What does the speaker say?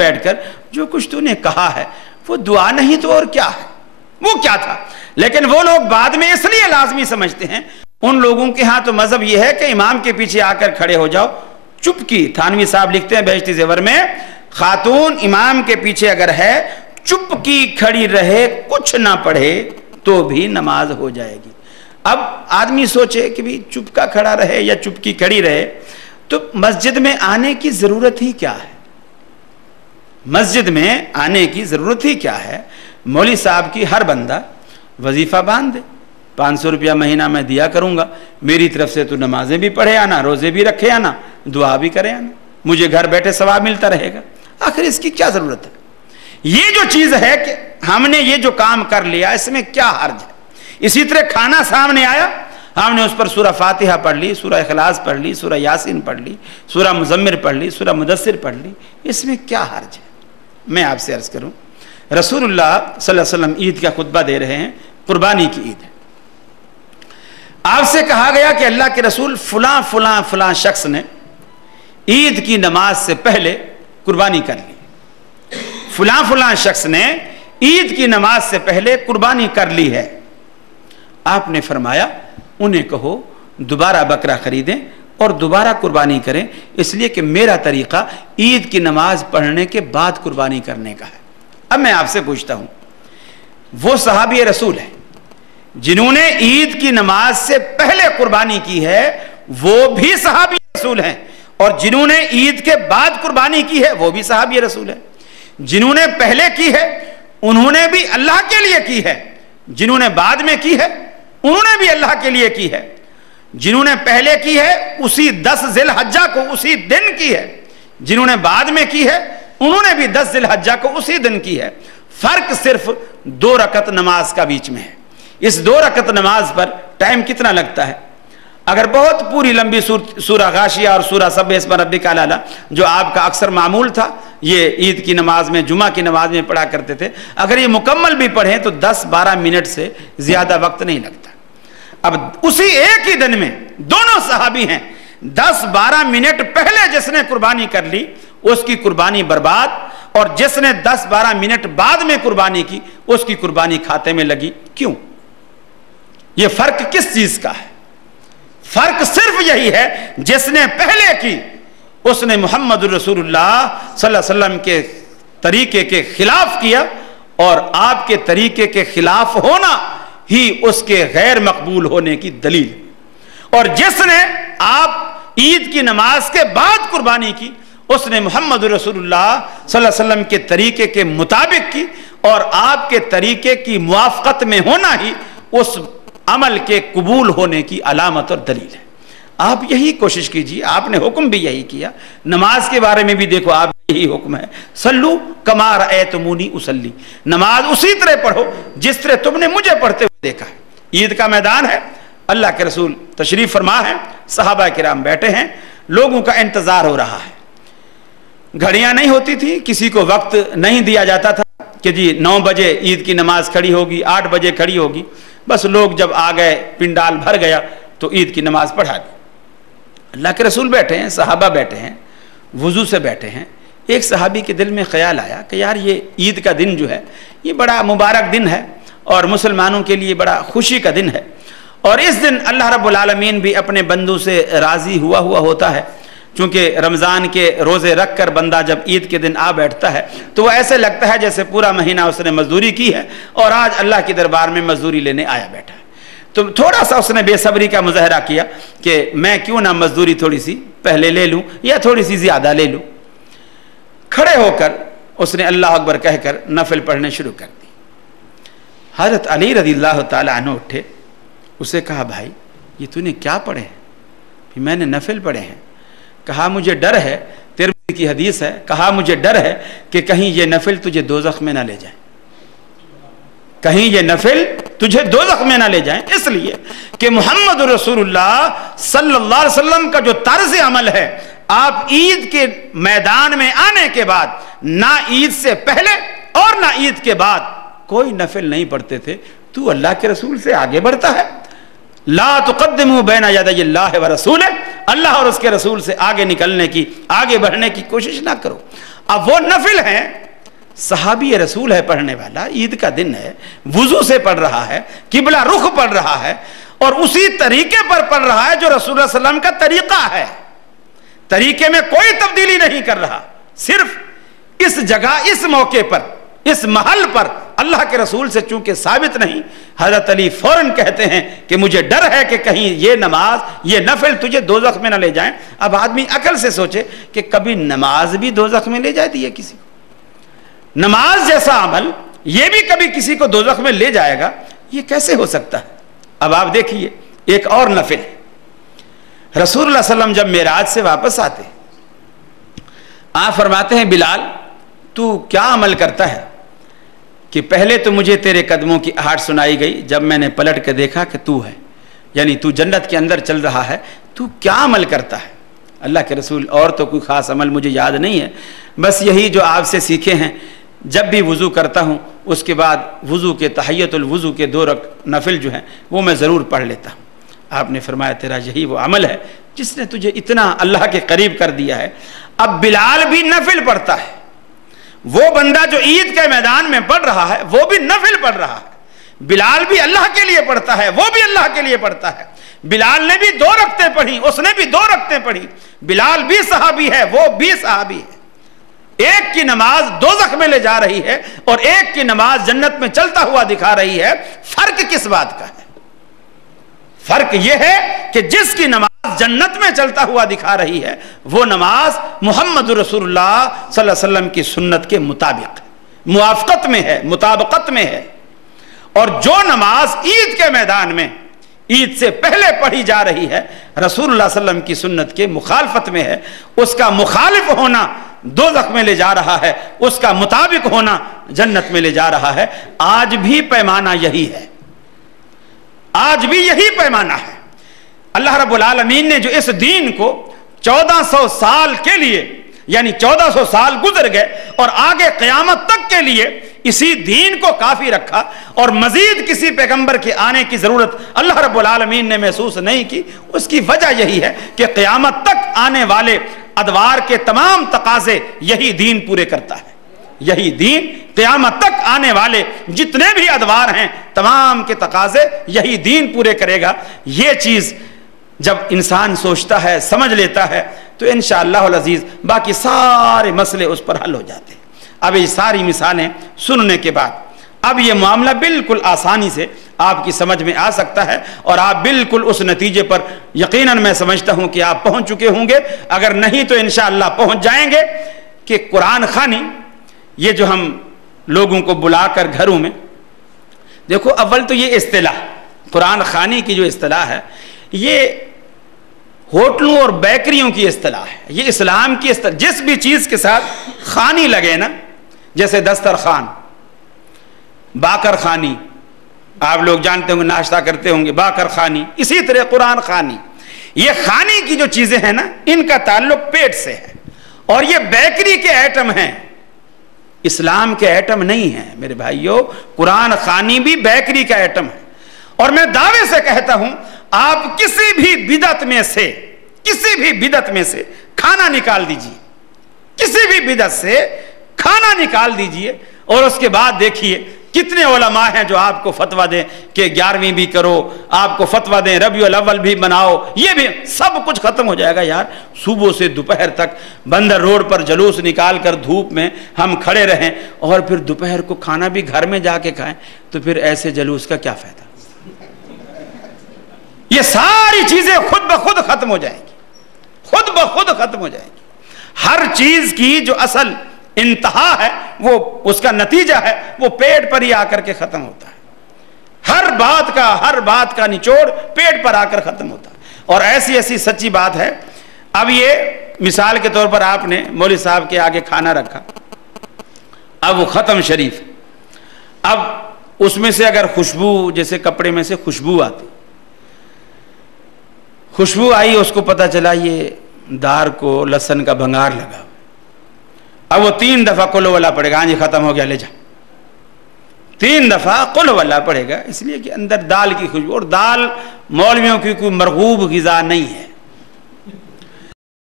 بیٹھ کر جو کچھ تو نے کہا ہے وہ دعا نہیں تو اور کیا ہے، وہ کیا تھا؟ لیکن وہ لوگ بعد میں اس لیے لازمی سمجھتے ہیں، ان لوگوں کے ہاں تو مذہب یہ ہے کہ امام کے پیچھے آ کر کھڑے ہو جاؤ، چپ کی۔ تھانوی صاحب لکھتے ہیں بہشتی زیور میں، خاتون امام کے پیچھے اگر ہے چپ کی کھڑی رہے کچھ نہ پڑھے تو بھی نماز ہو جائے گی۔ اب آدمی سوچے کہ بھی چپ کا کھڑا رہے یا چپ کی کھڑی رہے تو مسجد میں آنے کی ضرورت ہی کیا ہے؟ مسجد میں آنے کی ضرورت ہی کیا ہے؟ مولوی صاحب کی ہر بندہ وظیفہ باندھ دے، 500 روپیہ مہینہ میں دیا کروں گا، میری طرف سے تو نمازیں بھی پڑھے آنا، روزے بھی رکھے آنا، دعا بھی کرے آنا، مجھے گھر بیٹھے ثواب ملتا رہے گا۔ آخر اس کی کیا ضرورت ہے؟ یہ جو چیز ہے کہ ہم نے یہ جو کام کر لیا اس میں کیا حرج ہے؟ اسی طرح کھانا سامنے آیا، ہم نے اس پر سورہ فاتحہ پڑھ لی، سورہ اخلاص پڑھ لی، سورہ یاسین پڑھ لی، سورہ مزمر پڑھ لی، سورہ مدثر پڑھ لی، اس میں کیا حرج ہے؟ میں آپ سے عرض کروں، رسول اللہ صلی اللہ علیہ وسلم عید کا خطبہ دے رہے ہیں، قربانی کی عید ہے، آپ سے کہا گیا کہ اللہ کے رسول فلاں فلاں فلاں شخص نے عید کی نماز سے پہلے قربانی کر لی، فلاں فلاں شخص نے عید کی نماز سے پہلے قربانی کر لی ہے۔ آپ نے فرمایا انہیں کہو دوبارہ بکرا خریدیں اور دوبارہ قربانی کریں، اس لیے کہ میرا طریقہ عید کی نماز پڑھنے کے بعد قربانی کرنے کا ہے۔ اب میں آپ سے پوچھتا ہوں، وہ صحابی رسول ہیں جنہوں نے عید کی نماز سے پہلے قربانی کی ہے وہ بھی صحابی رسول ہیں، اور جنہوں نے عید کے بعد قربانی کی ہے وہ بھی صحابی رسول ہیں۔ جنہوں نے پہلے کی ہے انہوں نے بھی اللہ کے لیے کی ہے، جنہوں نے بعد میں کی ہے انہوں نے بھی اللہ کے لیے کی ہے۔ جنہوں نے پہلے کی ہے اسی 10 ذی الحجہ کو اسی دن کی ہے، جنہوں نے بعد میں کی ہے انہوں نے بھی 10 ذی الحجہ کو اسی دن کی ہے۔ فرق صرف 2 رکعت نماز کا بیچ میں ہے۔ اس 2 رکعت نماز پر ٹائم کتنا لگتا ہے؟ اگر بہت پوری لمبی سورہ غاشیہ اور سورہ سبح اسم ربک الاعلی جو آپ کا اکثر معمول تھا، یہ عید کی نماز میں جمعہ کی نماز میں پڑھا کرتے تھے، اگر یہ مکمل بھی پڑھیں تو 10-12 منٹ سے زیادہ وقت نہیں لگتا۔ اب اسی ایک ہی دن میں دونوں صحابی ہیں، 10-12 منٹ پہلے جس نے قربانی کر لی اس کی قربانی برباد، اور جس نے 10-12 منٹ بعد میں قربانی کی اس کی قربانی کھاتے میں لگی۔ کیوں؟ یہ فرق کس چیز کا ہے؟ فرق صرف یہی ہے، جس نے پہلے کی اس نے محمد رسول اللہ صلی اللہ علیہ وسلم کے طریقے کے خلاف کیا، اور آپ کے طریقے کے خلاف ہونا ہی اس کے غیر مقبول ہونے کی دلیل، اور جس نے آپ عید کی نماز کے بعد قربانی کی اس نے محمد رسول اللہ صلی اللہ علیہ وسلم کے طریقے کے مطابق کی، اور آپ کے طریقے کی موافقت میں ہونا ہی اس عمل کے قبول ہونے کی علامت اور دلیل ہے۔ آپ یہی کوشش کیجیے، آپ نے حکم بھی یہی کیا، نماز کے بارے میں بھی دیکھو آپ یہی حکم ہے، صلو کما رأیتمونی اصلی، نماز اسی طرح پڑھو جس طرح تم نے مجھے پڑھتے ہوئے دیکھا ہے۔ عید کا میدان ہے، اللہ کے رسول تشریف فرما ہے، صحابہ کرام بیٹھے ہیں، لوگوں کا انتظار ہو رہا ہے۔ گھڑیاں نہیں ہوتی تھی، کسی کو وقت نہیں دیا جاتا تھا کہ جی 9 بجے عید کی نماز کھڑی ہوگی، 8 بجے کھڑی ہوگی، بس لوگ جب آ گئے پنڈال بھر گیا تو عید کی نماز پڑھا دی۔ اللہ کے رسول بیٹھے ہیں، صحابہ بیٹھے ہیں، وضو سے بیٹھے ہیں، ایک صحابی کے دل میں خیال آیا کہ یار یہ عید کا دن جو ہے یہ بڑا مبارک دن ہے اور مسلمانوں کے لیے بڑا خوشی کا دن ہے، اور اس دن اللہ رب العالمین بھی اپنے بندوں سے راضی ہوا ہوتا ہے، چونکہ رمضان کے روزے رکھ کر بندہ جب عید کے دن آ بیٹھتا ہے تو وہ ایسے لگتا ہے جیسے پورا مہینہ اس نے مزدوری کی ہے اور آج اللہ کے دربار میں مزدوری لینے آیا بیٹھا ہے۔ تو تھوڑا سا اس نے بے صبری کا مظاہرہ کیا کہ میں کیوں نہ مزدوری تھوڑی سی پہلے لے لوں یا تھوڑی سی زیادہ لے لوں۔ کھڑے ہو کر اس نے اللہ اکبر کہہ کر نفل پڑھنے شروع کر دی۔ حضرت علی رضی اللہ تعالیٰ عنہ اٹھے، اسے کہا بھائی یہ تو نے کیا پڑھے ہیں؟ میں نے نفل پڑھے ہیں۔ کہا مجھے ڈر ہے، ترمذی کی حدیث ہے، کہا مجھے ڈر ہے کہ کہیں یہ نفل تجھے دوزخ میں نہ لے جائیں، کہیں یہ نفل تجھے دوزخ میں نہ لے جائیں، اس لیے کہ محمد رسول اللہ صلی اللہ علیہ وسلم کا جو طرز عمل ہے، آپ عید کے میدان میں آنے کے بعد نہ عید سے پہلے اور نہ عید کے بعد کوئی نفل نہیں پڑھتے تھے، تو اللہ کے رسول سے آگے بڑھتا ہے۔ لا تقدموا بین یدی اللہ ورسولہ، اللہ اور اس کے رسول سے آگے نکلنے کی، آگے بڑھنے کی کوشش نہ کرو۔ اب وہ نفل ہیں، صحابی رسول ہے پڑھنے والا، عید کا دن ہے، وضو سے پڑھ رہا ہے، قبلہ رخ پڑھ رہا ہے، اور اسی طریقے پر پڑھ رہا ہے جو رسول اللہ صلی اللہ علیہ وسلم کا طریقہ ہے، طریقے میں کوئی تبدیلی نہیں کر رہا، صرف اس جگہ، اس موقع پر، اس محل پر اللہ کے رسول سے چونکہ ثابت نہیں، حضرت علی فوراً کہتے ہیں کہ مجھے ڈر ہے کہ کہیں یہ نماز، یہ نفل تجھے دوزخ میں نہ لے جائیں۔ اب آدمی عقل سے سوچے کہ کبھی نماز بھی دوزخ میں لے جاتی ہے کسی کو؟ نماز جیسا عمل یہ بھی کبھی کسی کو دوزخ میں لے جائے گا؟ یہ کیسے ہو سکتا ہے؟ اب آپ دیکھیے ایک اور نفل، رسول اللہ صلی اللہ علیہ وسلم جب معراج سے واپس آتے، آپ فرماتے ہیں بلال تو کیا عمل کرتا ہے کہ پہلے تو مجھے تیرے قدموں کی آہٹ سنائی گئی، جب میں نے پلٹ کے دیکھا کہ تو ہے، یعنی تو جنت کے اندر چل رہا ہے، تو کیا عمل کرتا ہے؟ اللہ کے رسول اور تو کوئی خاص عمل مجھے یاد نہیں ہے، بس یہی جو آپ سے سیکھے ہیں، جب بھی وضو کرتا ہوں اس کے بعد وضو کے تحیت الوضو کے 2 نفل جو ہیں وہ میں ضرور پڑھ لیتا ہوں۔ آپ نے فرمایا تیرا یہی وہ عمل ہے جس نے تجھے اتنا اللہ کے قریب کر دیا ہے۔ اب بلال بھی نفل پڑھتا ہے، وہ بندہ جو عید کے میدان میں پڑھ رہا ہے وہ بھی نفل پڑھ رہا ہے، بلال بھی اللہ کے لیے پڑھتا ہے، وہ بھی اللہ کے لیے پڑھتا ہے۔ بلال نے بھی 2 رکعتیں پڑھی، اس نے بھی 2 رکعتیں پڑھی، بلال بھی صحابی ہے، وہ بھی صحابی ہے۔ ایک کی نماز دوزخ میں لے جا رہی ہے اور ایک کی نماز جنت میں چلتا ہوا دکھا رہی ہے، فرق کس بات کا ہے؟ فرق یہ ہے کہ جس کی نماز جنت میں چلتا ہوا دکھا رہی ہے وہ نماز محمد رسول اللہ صلی اللہ علیہ وسلم کی سنت کے مطابق موافقت میں ہے، مطابقت میں ہے، اور جو نماز عید کے میدان میں عید سے پہلے پڑھی جا رہی ہے رسول اللہ صلی اللہ علیہ وسلم کی سنت کے مخالفت میں ہے، اس کا مخالف ہونا دوزخ میں لے جا رہا ہے، اس کا مطابق ہونا جنت میں لے جا رہا ہے۔ آج بھی پیمانہ یہی ہے، آج بھی یہی پیمانہ ہے۔ اللہ رب العالمین نے جو اس دین کو 1400 سال کے لیے، یعنی 1400 سال گزر گئے اور آگے قیامت تک کے لیے اسی دین کو کافی رکھا اور مزید کسی پیغمبر کے آنے کی ضرورت اللہ رب العالمین نے محسوس نہیں کی، اس کی وجہ یہی ہے کہ قیامت تک آنے والے ادوار کے تمام تقاضے یہی دین پورے کرتا ہے۔ یہی دین قیامت تک آنے والے جتنے بھی ادوار ہیں تمام کے تقاضے یہی دین پورے کرے گا۔ یہ چیز جب انسان سوچتا ہے، سمجھ لیتا ہے، تو انشاءاللہ العزیز باقی سارے مسئلے اس پر حل ہو جاتے ہیں۔ اب یہ ساری مثالیں سننے کے بعد اب یہ معاملہ بالکل آسانی سے آپ کی سمجھ میں آ سکتا ہے اور آپ بالکل اس نتیجے پر یقیناً میں سمجھتا ہوں کہ آپ پہنچ چکے ہوں گے، اگر نہیں تو انشاءاللہ پہنچ جائیں گے، کہ قرآن خوانی یہ جو ہم لوگوں کو بلا کر گھروں میں، دیکھو اول تو یہ اصطلاح قرآن خوانی کی جو اصطلاح ہے یہ ہوٹلوں اور بیکریوں کی اصطلاح ہے، یہ اسلام کی اصطلاح۔ جس بھی چیز کے ساتھ خوانی لگے نا، جیسے دسترخوان، باقر خوانی، آپ لوگ جانتے ہوں گے، ناشتہ کرتے ہوں گے باقر خوانی، اسی طرح قرآن خوانی، یہ خوانی کی جو چیزیں ہیں نا ان کا تعلق پیٹ سے ہے، اور یہ بیکری کے ایٹم ہیں، اسلام کے ایٹم نہیں ہیں میرے بھائیو۔ قرآن خوانی بھی بیکری کا ایٹم ہے، اور میں دعوے سے کہتا ہوں آپ کسی بھی بدعت میں سے کھانا نکال دیجئے، کسی بھی بدعت سے کھانا نکال دیجئے، اور اس کے بعد دیکھیے کتنے علماء ہیں جو آپ کو فتویٰ دیں کہ 11ویں بھی کرو، آپ کو فتویٰ دیں ربیع الاول بھی بناؤ، یہ بھی سب کچھ ختم ہو جائے گا یار۔ صبح سے دوپہر تک بندر روڈ پر جلوس نکال کر دھوپ میں ہم کھڑے رہیں اور پھر دوپہر کو کھانا بھی گھر میں جا کے کھائیں، تو پھر ایسے جلوس کا کیا فائدہ؟ یہ ساری چیزیں خود بخود ختم ہو جائیں گی، خود بخود ختم ہو جائیں گی۔ ہر چیز کی جو اصل انتہا ہے وہ اس کا نتیجہ ہے وہ پیٹ پر ہی آ کر کے ختم ہوتا ہے۔ ہر بات کا نچوڑ پیٹ پر آ کر ختم ہوتا ہے، اور ایسی سچی بات ہے۔ اب یہ مثال کے طور پر آپ نے مولوی صاحب کے آگے کھانا رکھا، اب وہ ختم شریف، اب اس میں سے اگر خوشبو، جیسے کپڑے میں سے خوشبو آتی، خوشبو آئی، اس کو پتا چلا یہ دار کو لہسن کا بھنگار لگا، اب وہ 3 دفعہ قل واللہ پڑھے گا، ہاں جی ختم ہو گیا لے جا، 3 دفعہ قل واللہ پڑھے گا، اس لیے کہ اندر دال کی خوشبو، اور دال مولویوں کی کوئی مرغوب غذا نہیں ہے،